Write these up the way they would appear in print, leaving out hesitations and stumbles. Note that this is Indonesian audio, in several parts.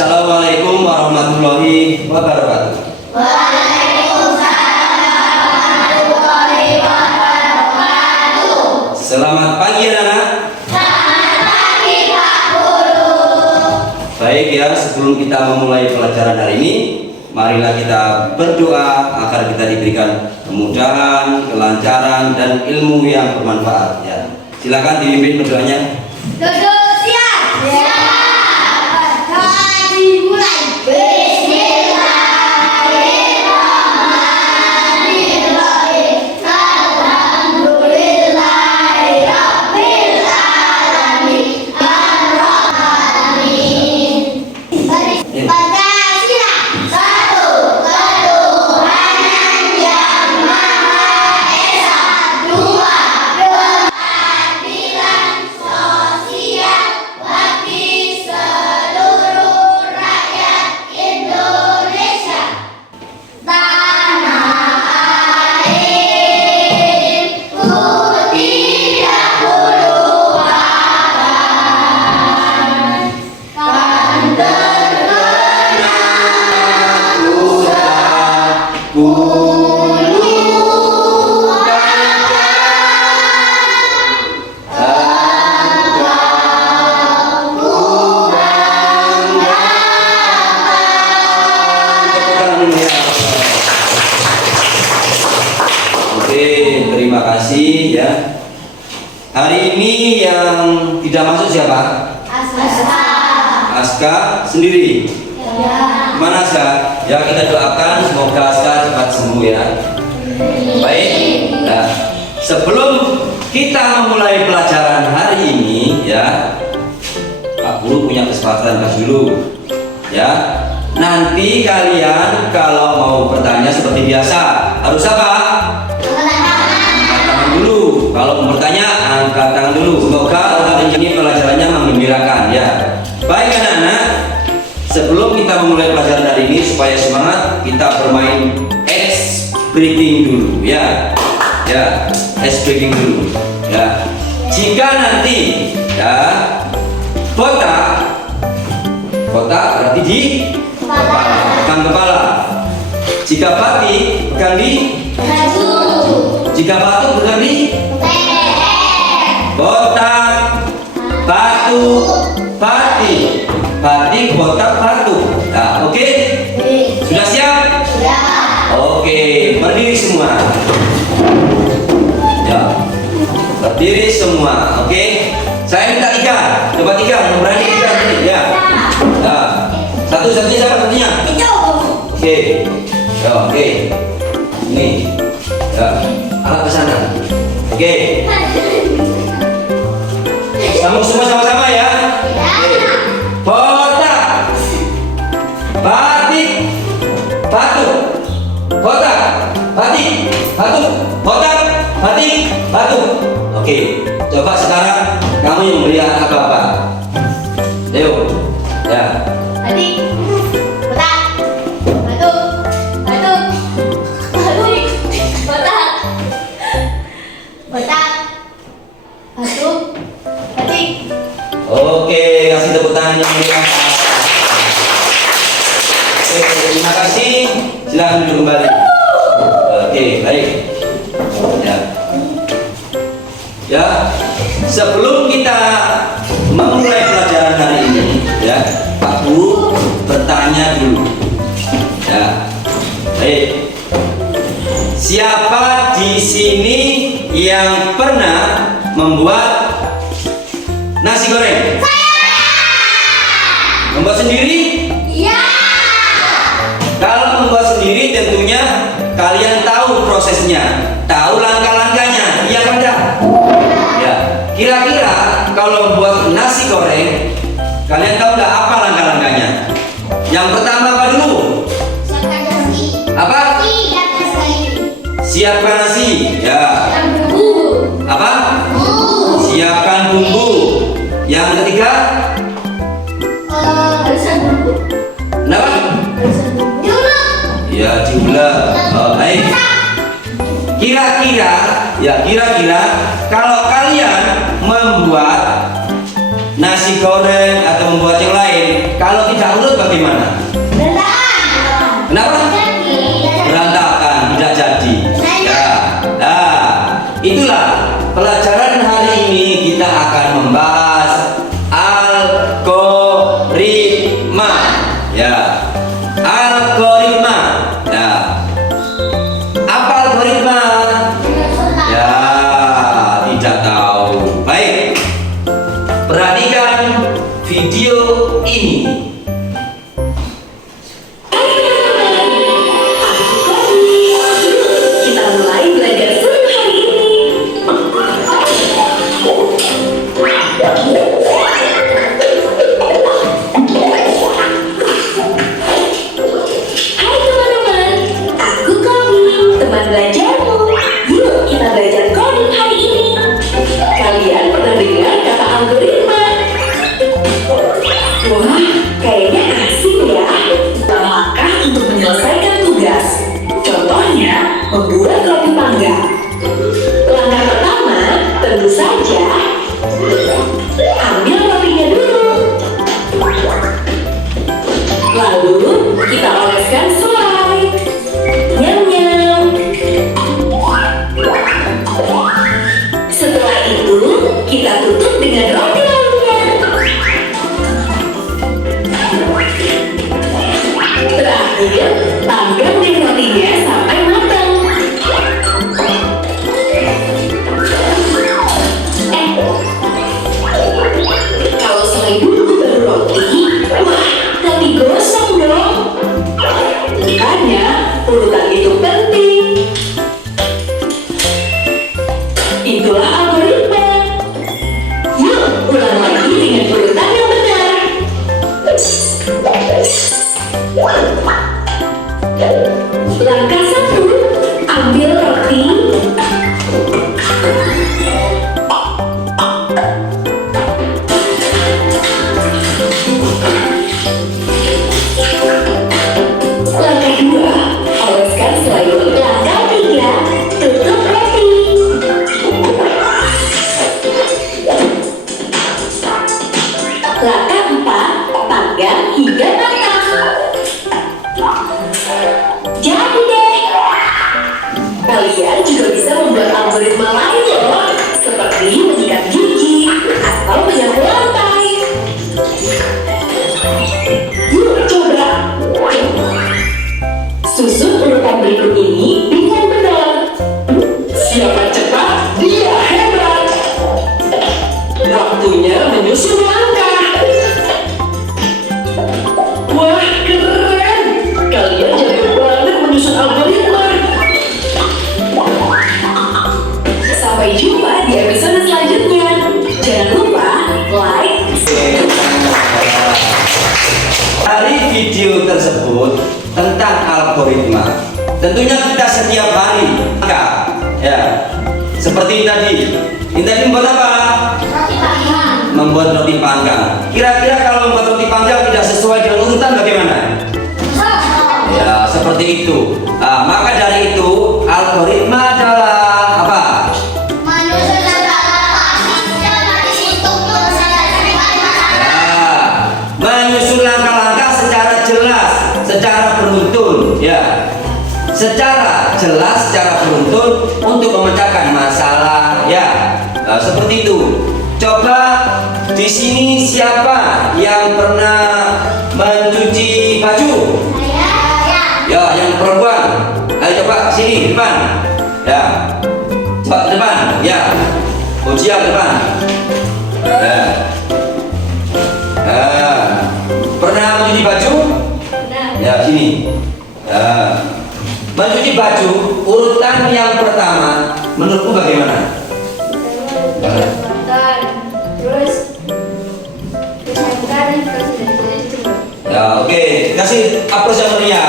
Assalamualaikum warahmatullahi wabarakatuh. Waalaikumsalam warahmatullahi wabarakatuh. Selamat pagi anak-anak. Selamat pagi Pak Guru. Baik ya, sebelum kita memulai pelajaran hari ini, marilah kita berdoa agar kita diberikan kemudahan, kelancaran, dan ilmu yang bermanfaat ya. Silakan dipimpin berdoanya. Duduk siap. Siap. Doa dimulai. Bismillahirrahmanirrahim. Alhamdulillahirabbil alamin. Ar-Rahmanir. Pancasila. Satu ketuhanan yang Maha Esa. Dua keadilan sosial bagi seluruh rakyat Indonesia. Tanah airku tidak melupakan, kan terkenang Oke, terima kasih ya. Hari ini yang tidak masuk siapa? Aska sendiri. Mana Aska? Ya, kita doakan semoga Aska cepat sembuh ya. Baik. Nah, sebelum kita memulai pelajaran hari ini ya, Pak Guru punya kesempatan kasih dulu ya. Nanti kalian kalau mau bertanya seperti biasa harus apa? Angkat tangan dulu. Kalau mau bertanya angkat tangan dulu. Semoga hari ini pelajarannya menggembirakan ya. Baik anak-anak, sebelum kita memulai pelajaran hari ini supaya semangat, kita bermain ice breaking dulu ya. Ya, ice breaking dulu ya. Jika nanti ya botak berarti di pegang kepala. Jika batik pegang di. Jika batu pegang di. Botak, batu, batik, batik, botak, batu. Nah, oke? Sudah siap? Oke, berdiri semua. Ya, berdiri semua. Oke? Saya minta 3. Coba 3, yang berani 3 ini ya. Nah, satunya siapa satunya? Oke. Ya, oke. Ini. Ya, arah ke sana. Oke. Kamu semua sama-sama ya. Oke. Botak, batik, batu, botak, batik, batu, botak, batik, batu. Oke. Coba sekarang kamu yang melihat apa-apa. Ayo. Ya. Oke, kasih tepuk tangan yang meriah. Oke, terima kasih. Silahkan duduk kembali. Oke, baik. Ya. Ya, sebelum kita memulai pelajaran hari ini, ya, Pak Guru bertanya dulu. Ya, baik. Siapa di sini yang pernah membuat nasi goreng? Membuat sendiri? Iya. Kalau membuat sendiri tentunya kalian tahu prosesnya, tahu langkah-langkahnya, iya kan? Ya. Kira-kira kalau membuat nasi goreng, kalian tahu nggak apa langkah-langkahnya? Yang pertama apa dulu? Siapkan nasi. Apa? Siapkan nasi. Ya. Apa? Siapkan bumbu. Yang ketiga? Kenapa? Ya, diulek. Oh, baik. Kira-kira kalau kalian membuat nasi nasi goreng atau membuat yang lain, kalau tidak urut bagaimana? Kenapa? Berantakan, tidak jadi. Ya. Nah, itulah pelajaran hari ini kita akan membahas algoritma. Ya. Algoritma. Nah, apa algoritma? Ya, tidak tahu. Baik. Perhatikan video ini. Kita mulai belajar surat hari ini. Hai teman-teman, aku Coding, teman belajarmu. Yuk kita belajar coding hari ini. Kalian pernah dengar kata algoritma? Wah, kayaknya asing ya. Langkah untuk menyelesaikan tugas. Contohnya, membuat roti panggang. Langkah pertama, tentu saja ambil rotinya dulu. Lalu kita oleskan selai. Nyam-nyam. Setelah itu, kita tutup dengan roti lainnya. Terakhir, panggang deh rotinya sampai matang. Kalau selai dulu baru roti, wah, nanti gosong dong. Makanya, urutan itu penting. Itulah algoritma. Yuk, ulang lagi dengan urutan yang benar. Langkah 1, ambil roti. Langkah 2, oleskan selai. Langkah 3, tutup roti. Langkah 4, panggang hingga matang. Jadi deh. Kalian juga bisa membuat algoritma lain loh, seperti menyikat gigi atau menyapu lantai. Yuk coba. Susun urutan berikut ini dengan benar. Siapa cepat, dia hebat. Waktunya menyusun langkah. Wah, keren. Kalian jago banget menyusun algoritma. Sampai jumpa di episode selanjutnya. Jangan lupa like. Dari video tersebut tentang algoritma, tentunya kita setiap hari, ya, seperti tadi. Ini tadi membuat apa? Membuat roti panggang. Kira-kira kalau membuat roti panggang tidak sesuai dengan urutan bagaimana? Ya, seperti itu. Nah, maka dari itu algoritma adalah apa? Menyusun langkah-langkah secara jelas, secara beruntun, ya, secara jelas, secara beruntun untuk memecahkan masalah, ya. Nah, seperti itu. Coba di sini siapa yang pernah mencuci baju? Ya, yang perempuan. Ayo coba sini depan. Ya, coba depan. Ya, ujian depan. Ya. Pernah mencuci baju? Ya, sini. Mencuci baju, urutan yang pertama menurutku bagaimana? Ya, oke. Kasih aplaus yang meriah.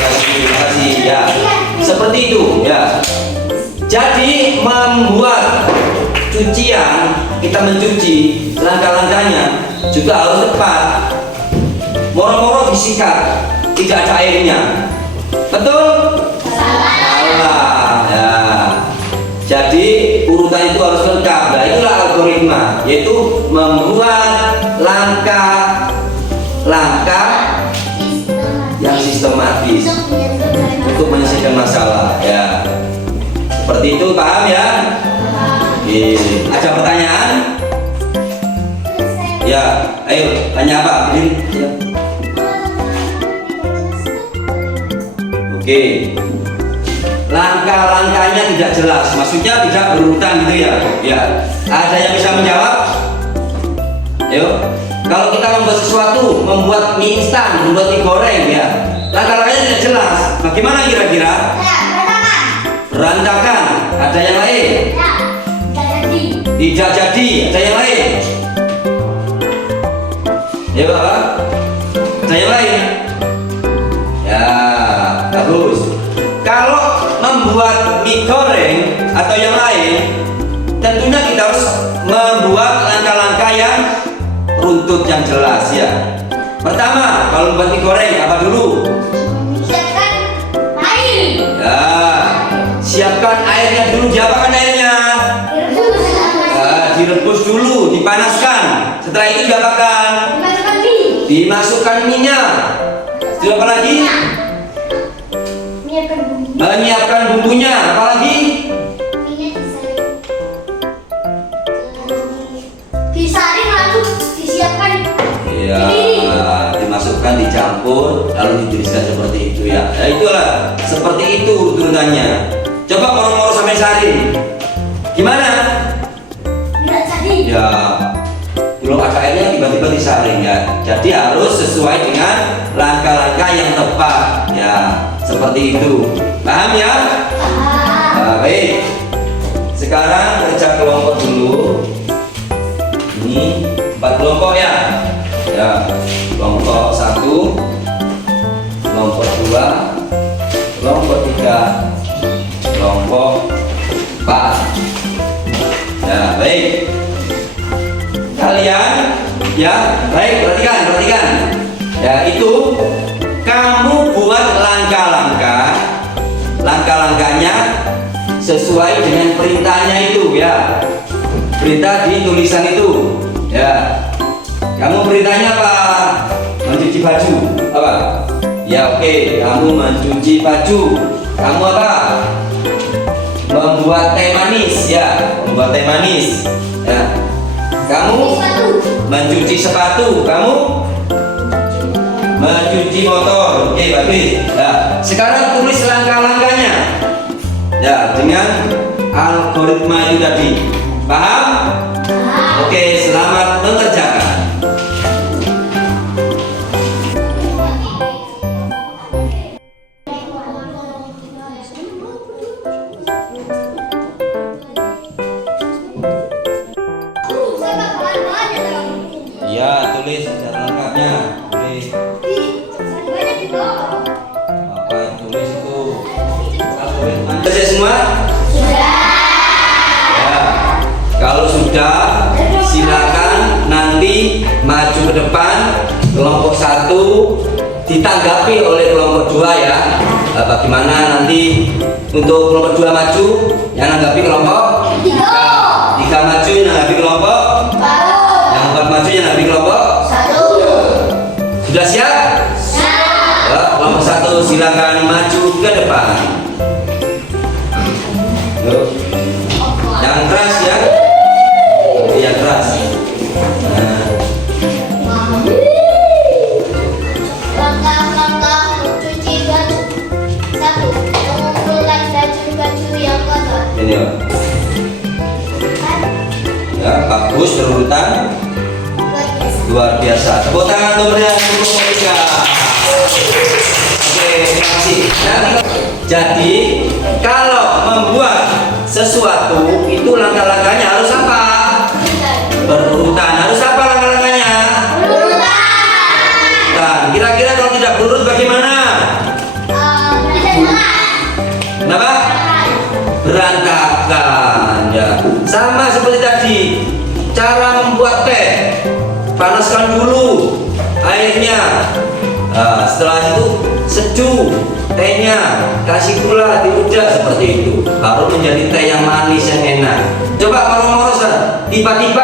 Oke, kasih ya. Seperti itu, ya. Jadi membuat cucian, kita mencuci, langkah-langkahnya juga harus tepat. Moro-moro disikat, tidak ada airnya. Betul? Salah. Ya. Jadi urutan itu harus lengkap. Nah, itulah algoritma, yaitu membuat langkah-langkah yang sistematis untuk menyelesaikan masalah. Ya, seperti itu, paham ya? Oke. Ada pertanyaan? Ya, ayo tanya apa? Ya. Oke. Langkah-langkahnya tidak jelas, maksudnya tidak berurutan gitu ya. Ya, ada yang bisa menjawab? Ayo. Kalau kita membuat sesuatu, membuat mie instan, membuat mie goreng ya, langkah-langkahnya tidak jelas. Bagaimana kira-kira? Berantakan. Ada yang lain? Tidak jadi. Ada yang lain? Ya apa? Ada yang lain? Ya, bagus. Kalau membuat mie goreng atau yang lain, tentunya kita harus membuat langkah-langkah yang runtut yang jelas ya. Pertama, kalau membuat mie goreng apa dulu? Siapkan air. Ya, siapkan airnya dulu. Diapakan airnya? Direbus dulu, dipanaskan. Setelah itu diapakan? Dimasukkan minyak. Terus apa lagi? Menyiapkan bumbunya. Apa lagi? Disaring lalu disiapkan. Ya, dimasukkan, dicampur, lalu dituliskan seperti itu ya. Ya itulah, seperti itu urutannya. Coba moro-moro sampai saring. Gimana? Tidak jadi. Ya, belum ada airnya tiba-tiba disaring ya. Jadi harus sesuai dengan langkah-langkah yang tepat ya. Seperti itu. Paham ya? Nah, baik. Sekarang kerja kelompok dulu. Ini 4 kelompok ya. Ya, kelompok 1, kelompok 2, kelompok 3, kelompok 4. Ya, baik. Kalian ya, baik, perhatikan. Ya, itu kamu buat langkah-langkahnya sesuai dengan perintahnya itu ya. Perintah di tulisan itu ya. Kamu perintahnya apa? Mencuci baju. Apa? Ya oke, kamu mencuci baju. Kamu apa? Membuat teh manis ya. Membuat teh manis ya. Kamu mencuci sepatu. Kamu mencuci motor. Oke, bagus. Nah, sekarang tulis langkah-langkahnya. Ya, dengan algoritma itu tadi. Paham? Oke, selamat mengerjakan. Ya, tulis secara lengkapnya. Tulis. Apa yang tulis itu? Algoritma. Selesai semua? Ya. Kalau sudah, silakan nanti maju ke depan. Kelompok 1 ditanggapi oleh kelompok 2 ya. Bagaimana nanti untuk kelompok 2 maju, yang nanggapi kelompok 3 maju, yang nanggapi kelompok 4 maju, yang nanggapi kelompok 1. Sudah siap? Ya, kelompok 1 silakan maju ke depan. Yuk. Yang keras ya. Yang keras. Nah. Langkah-langkah mencuci baju. 1. Mengumpulkan baju-baju yang kotor. Ini ya. Ya, bagus berurutan. Luar biasa. Tepuk tangan untuk meriah untuk Monica. Oke, terima kasih. Jadi, kalau membuat sesuatu itu langkah-langkahnya harus apa? Berurutan. Harus apa langkah-langkahnya? Berurutan. Kira-kira kalau tidak berurut bagaimana? Kenapa? Berantakan ya. Sama seperti tadi. Cara membuat teh. Panaskan dulu airnya. Nah, setelah itu seduh tehnya, kasih gula, diudek seperti itu. Baru menjadi teh yang manis yang enak. Coba kalau mau tiba-tiba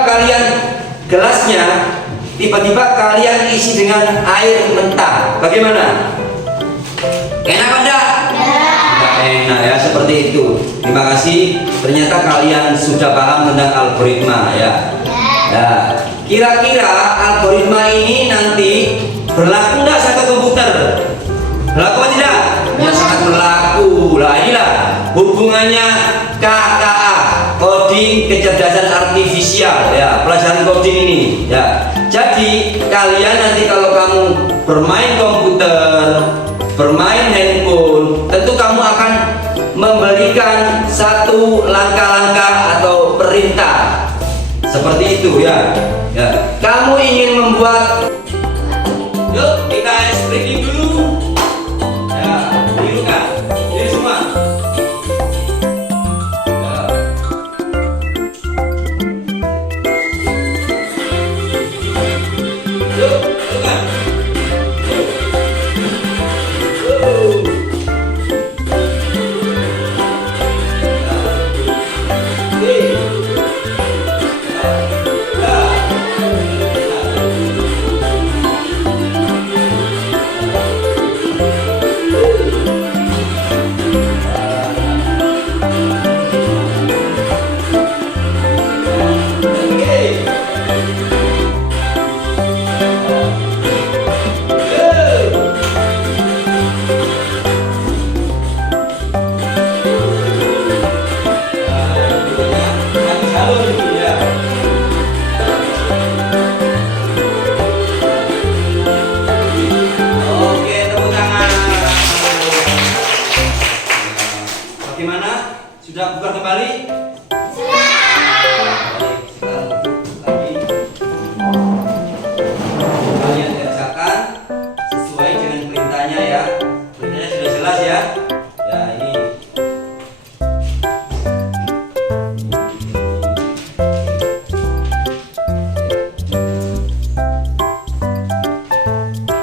gelasnya tiba-tiba kalian isi dengan air mentah, bagaimana? Enak apa enggak? Enggak enak ya, seperti itu. Terima kasih. Ternyata kalian sudah paham tentang algoritma ya. Ya, kira-kira algoritma ini nanti berlaku enggak satu komputer? Berlaku atau tidak? Ya sangat berlaku. Lah inilah hubungannya KKA, coding kecerdasan artifisial ya, pelajaran coding ini ya. Jadi kalian nanti kalau kamu bermain komputer, bermain handphone, tentu kamu akan memberikan satu langkah-langkah atau perintah seperti itu ya. Ya, kamu ingin membuat, yuk kita explaining dulu. Ya, biru kan, ini semua. Ya. Yuk, itu kan. Bagaimana? Sudah buka kembali? Kalian kerjakan sesuai dengan perintahnya ya. Perintahnya sudah jelas ya. Ya ini.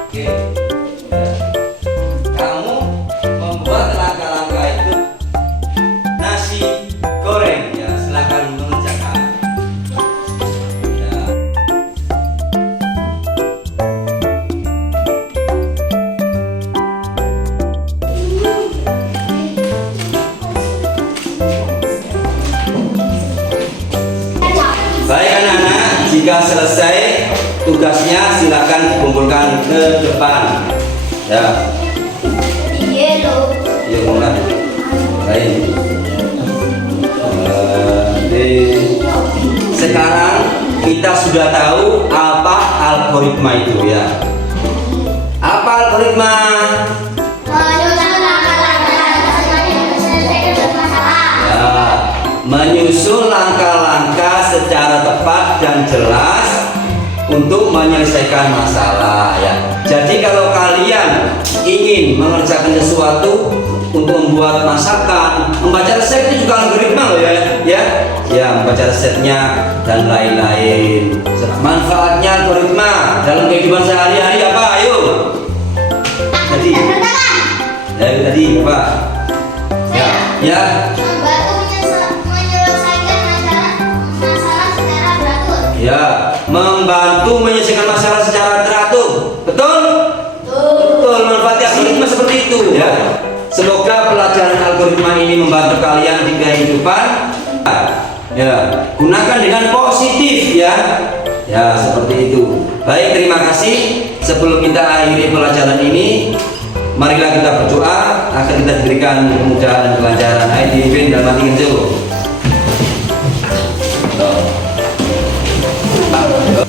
Oke. Ya. Kamu membuat langkah-langkah itu nasi goreng ya, silakan mengerjakan ya. Baik anak-anak, jika selesai tugasnya silakan dikumpulkan ke depan ya. Yellow. Yuk mulai. Baik. Sekarang kita sudah tahu apa algoritma itu ya. Apa algoritma? Ya, menyusun langkah-langkah secara tepat dan jelas untuk menyelesaikan masalah ya. Jadi kalau kalian ingin mengerjakan sesuatu untuk membuat masakan, membaca resep itu juga algoritma loh ya, membaca resepnya dan lain-lain. Manfaatnya algoritma dalam kehidupan sehari-hari apa? Ayo. Tadi. Ya tadi apa? Ya. Membantu menyelesaikan masalah secara teratur. Ya, membantu menyelesaikan masalah secara teratur. Betul? Betul. Manfaatnya algoritma seperti itu ya. Semoga pelajaran algoritma ini membantu kalian di kehidupan. Ya, gunakan dengan positif ya. Ya, seperti itu. Baik, terima kasih. Sebelum kita akhiri pelajaran ini, marilah kita berdoa agar kita diberikan kemudahan dan kelancaran. Ayo dipimpin dalam hati kecil.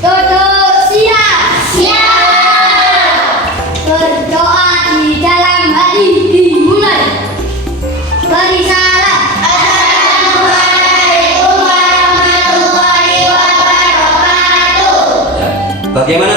Duduk siap. Berdoa di dalam hati dimulai. Beri salam. Assalamualaikum warahmatullahi wabarakatuh. Bagaimana